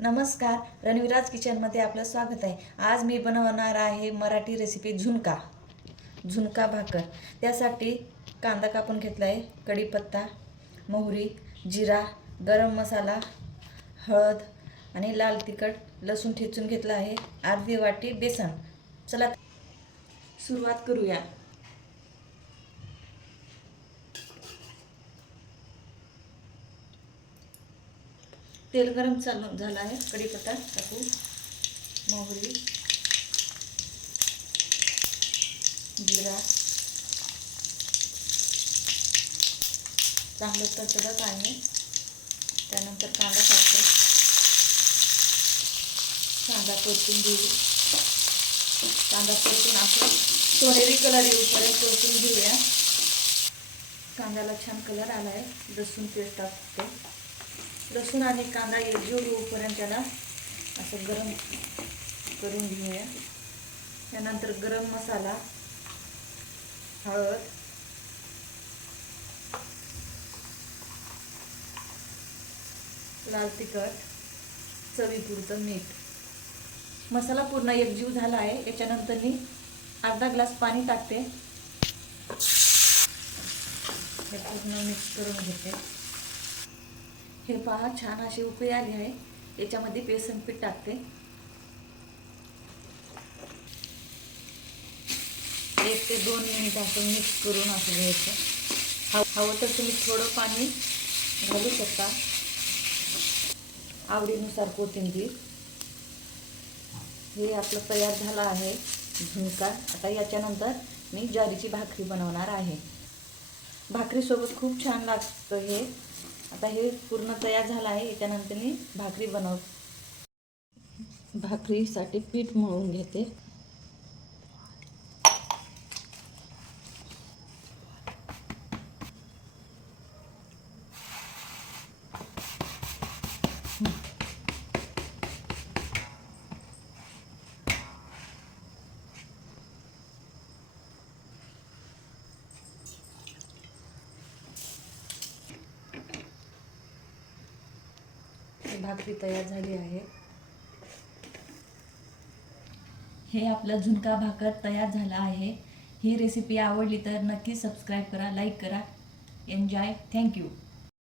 नमस्कार, रणविराज किचनमध्ये आपलं स्वागत आहे। आज मी बनवणार आहे मराठी रेसिपी झुणका भाकर। त्यासाठी कांदा कापून घेतला आहे, कढीपत्ता, मोहरी, जिरा, गरम मसाला, हळद आणि लाल तिखट, लसूण ठेचून घेतला आहे, अर्धी वाटी बेसन। चला सुरुवात करूया। तेल गरम झालं आहे, कढीपत्ता टाकू, मोहरी, जिरा चांगलं तडतडत आहे। त्यानंतर कांदा टाकतो, कांदा परतून घेऊ। कांदा परतून असं सोनेरी कलर येऊपर्यंत परतून घेऊया। कांद्याला छान कलर आला आहे, लसूण पेस्ट टाकते। लसूण आणि कांदा एकजीव होईपर्यंत त्याला असं गरम करून घेऊया। त्यानंतर गरम मसाला, हळद, लाल तिखट, चवीपुरतं मीठ। मसाला पूर्ण एकजीव झाला आहे। याच्यानंतर मी अर्धा ग्लास पाणी टाकते, हे पूर्ण मिक्स करून घेते। हे पहा, छान अशी उकळी आली आहे। याच्यामध्ये बेसन पीठ टाकते, 1 ते 2 मिनिट असं मिक्स करून असं घ्यायचं। हवं तर तुम्ही थोडं पाणी घालू शकता, आवडीनुसार कोथिंबीर। हे आपलं तयार झालं आहे झुणका। आता याच्यानंतर मी ज्वारीची भाकरी बनवणार आहे। भाकरीसोबत खूप छान लागतं हे। आता हे पूर्ण तयार झालं आहे। याच्यानंतर मी भाकरी भाकरीसाठी पीठ मळून घेते। भाकरी तयार झाली आहे। हे आपलं झुणका भाकर तयार झाला आहे। ही रेसिपी आवडली तर नक्की सबस्क्राईब करा, लाईक करा। Enjoy, thank you.